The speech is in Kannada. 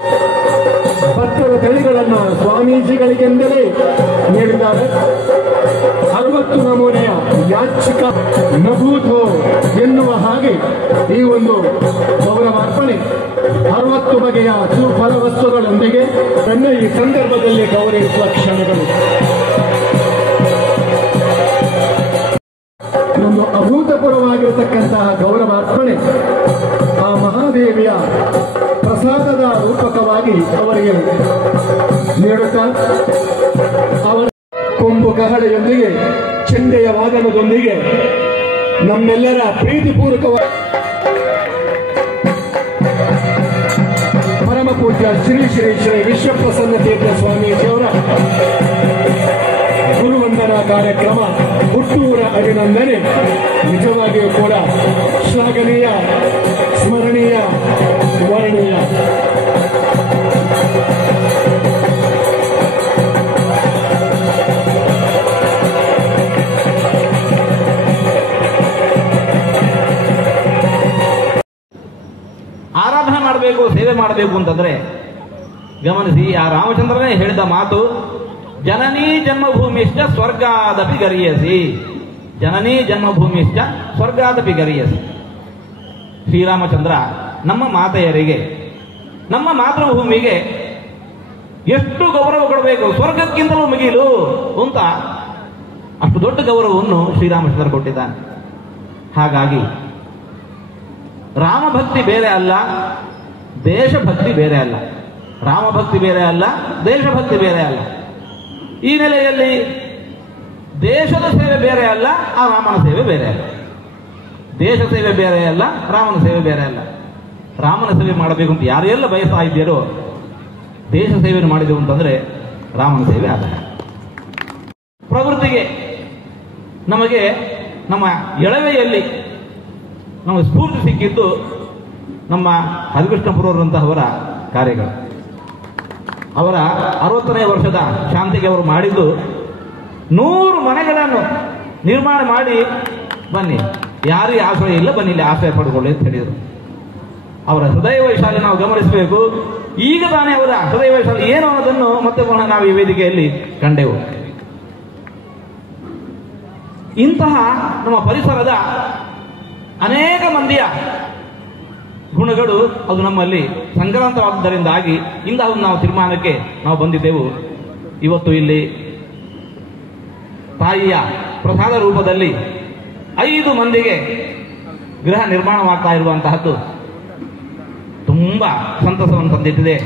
ಭತ್ತದ ತಳಿಗಳನ್ನು ಸ್ವಾಮೀಜಿಗಳಿಗೆಂದಲೇ ನೀಡಿದ್ದಾರೆ. 60 ನಮೂನೆಯ ಯಾಚಿಕ ನಭೂತೋ ಎನ್ನುವ ಹಾಗೆ ಈ ಒಂದು ಗೌರವಾರ್ಪಣೆ 60 ಬಗೆಯ ಸುಫಲ ವಸ್ತುಗಳೊಂದಿಗೆ ಈ ಸಂದರ್ಭದಲ್ಲಿ ಗೌರವಿಸುವ ಕ್ಷಣಗಳು. ಒಂದು ಅಭೂತಪೂರ್ವವಾಗಿರತಕ್ಕಂತಹ ಗೌರವಾರ್ಪಣೆ ಆ ಮಹಾದೇವಿಯ ಪ್ರಸಾದದ ರೂಪಕವಾಗಿ ಅವರಿಗೆ ನೀಡುತ್ತಾ ಅವರ ಕೊಂಬು ಕಹಳೆಯೊಂದಿಗೆ ಚೆಂಡೆಯ ವಾದನದೊಂದಿಗೆ ನಮ್ಮೆಲ್ಲರ ಪ್ರೀತಿಪೂರ್ವಕವಾಗಿ ಪರಮ ಪೂಜ್ಯ ಶ್ರೀ ಶ್ರೀ ಶ್ರೀ ವಿಶ್ವಪ್ರಸನ್ನ ತೀರ್ಥ ಸ್ವಾಮೀಜಿಯವರ ಗುರುವಂದನಾ ಕಾರ್ಯಕ್ರಮ ಹುಟ್ಟೂರ ಅಭಿನಂದನೆ ನಿಜವಾಗಿಯೂ ಕೂಡ ಶ್ಲಾಘನೀಯ, ಸ್ಮರಣೀಯ, ವರ್ಣೀಯ. ಆರಾಧನೆ ಮಾಡಬೇಕು, ಸೇವೆ ಮಾಡಬೇಕು ಅಂತಂದ್ರೆ ಗಮನಿಸಿ, ಆ ರಾಮಚಂದ್ರನೇ ಹೇಳಿದ ಮಾತು, ಜನನೀ ಜನ್ಮಭೂಮಿಶ್ಚ ಸ್ವರ್ಗಾದಪಿ ಗರಿಯಸಿ. ಜನನೀ ಜನ್ಮಭೂಮಿಶ್ಚ ಸ್ವರ್ಗಾದಪಿ ಗರಿಯಸಿ. ಶ್ರೀರಾಮಚಂದ್ರ ನಮ್ಮ ಮಾತೆಯರಿಗೆ, ನಮ್ಮ ಮಾತೃಭೂಮಿಗೆ ಎಷ್ಟು ಗೌರವ ಕೊಡಬೇಕು, ಸ್ವರ್ಗಕ್ಕಿಂತಲೂ ಮಿಗಿಲು ಅಂತ ಅಷ್ಟು ದೊಡ್ಡ ಗೌರವವನ್ನು ಶ್ರೀರಾಮಚಂದ್ರ ಕೊಟ್ಟಿದ್ದಾನೆ. ಹಾಗಾಗಿ ರಾಮಭಕ್ತಿ ಬೇರೆ ಅಲ್ಲ, ದೇಶಭಕ್ತಿ ಬೇರೆ ಅಲ್ಲ. ರಾಮಭಕ್ತಿ ಬೇರೆ ಅಲ್ಲ, ದೇಶಭಕ್ತಿ ಬೇರೆ ಅಲ್ಲ. ಈ ನೆಲೆಯಲ್ಲಿ ದೇಶದ ಸೇವೆ ಬೇರೆ ಅಲ್ಲ, ಆ ರಾಮನ ಸೇವೆ ಬೇರೆ ಅಲ್ಲ. ದೇಶ ಸೇವೆ ಬೇರೆ ಅಲ್ಲ, ರಾಮನ ಸೇವೆ ಬೇರೆ ಅಲ್ಲ. ರಾಮನ ಸೇವೆ ಮಾಡಬೇಕು ಅಂತ ಯಾರೆಲ್ಲ ಬಯಸ್ತಾ ಇದ್ದೀರೋ ದೇಶ ಸೇವೆಯನ್ನು ಮಾಡಿದೆವು ಅಂತಂದ್ರೆ ರಾಮನ ಸೇವೆ ಆದ. ಪ್ರವೃತ್ತಿಗೆ ನಮಗೆ ನಮ್ಮ ಎಳವೆಯಲ್ಲಿ ನಮಗೆ ಸ್ಫೂರ್ತಿ ಸಿಕ್ಕಿದ್ದು ನಮ್ಮ ಹರಿಕೃಷ್ಣಪುರವರಂತಹವರ ಕಾರ್ಯಗಳು. ಅವರ 60ನೇ ವರ್ಷದ ಶಾಂತಿಗೆ ಅವರು ಮಾಡಿದ್ದು 100 ಮನೆಗಳನ್ನು ನಿರ್ಮಾಣ ಮಾಡಿ ಬನ್ನಿ, ಯಾರಿಗೆ ಆಶ್ರಯ ಇಲ್ಲ ಬನ್ನಿ ಇಲ್ಲಿ ಆಶ್ರಯ ಪಡೆದುಕೊಳ್ಳಿ ಅಂತ ಹೇಳಿದರು. ಅವರ ಹೃದಯ ವೈಶಾಲ್ಯ ನಾವು ಗಮನಿಸಬೇಕು. ಈಗ ತಾನೇ ಅವರ ಹೃದಯ ವೈಶಾಲ್ಯ ಏನು ಅನ್ನೋದನ್ನು ಮತ್ತೆ ಪುನಃ ನಾವು ಈ ವೇದಿಕೆಯಲ್ಲಿ ಕಂಡೆವು. ಇಂತಹ ನಮ್ಮ ಪರಿಸರದ ಅನೇಕ ಮಂದಿಯ ಗುಣಗಳು ಅದು ನಮ್ಮಲ್ಲಿ ಸಂಕ್ರಾಂತವಾದ್ದರಿಂದಾಗಿ ಇಂತಹ ನಾವು ತೀರ್ಮಾನಕ್ಕೆ ನಾವು ಬಂದಿದ್ದೆವು. ಇವತ್ತು ಇಲ್ಲಿ ತಾಯಿಯ ಪ್ರಸಾದ ರೂಪದಲ್ಲಿ 5 ಮಂದಿಗೆ ಗೃಹ ನಿರ್ಮಾಣವಾಗ್ತಾ ಇರುವಂತಹದ್ದು ತುಂಬಾ ಸಂತಸವನ್ನು ತಂದಿಟ್ಟಿದೆ.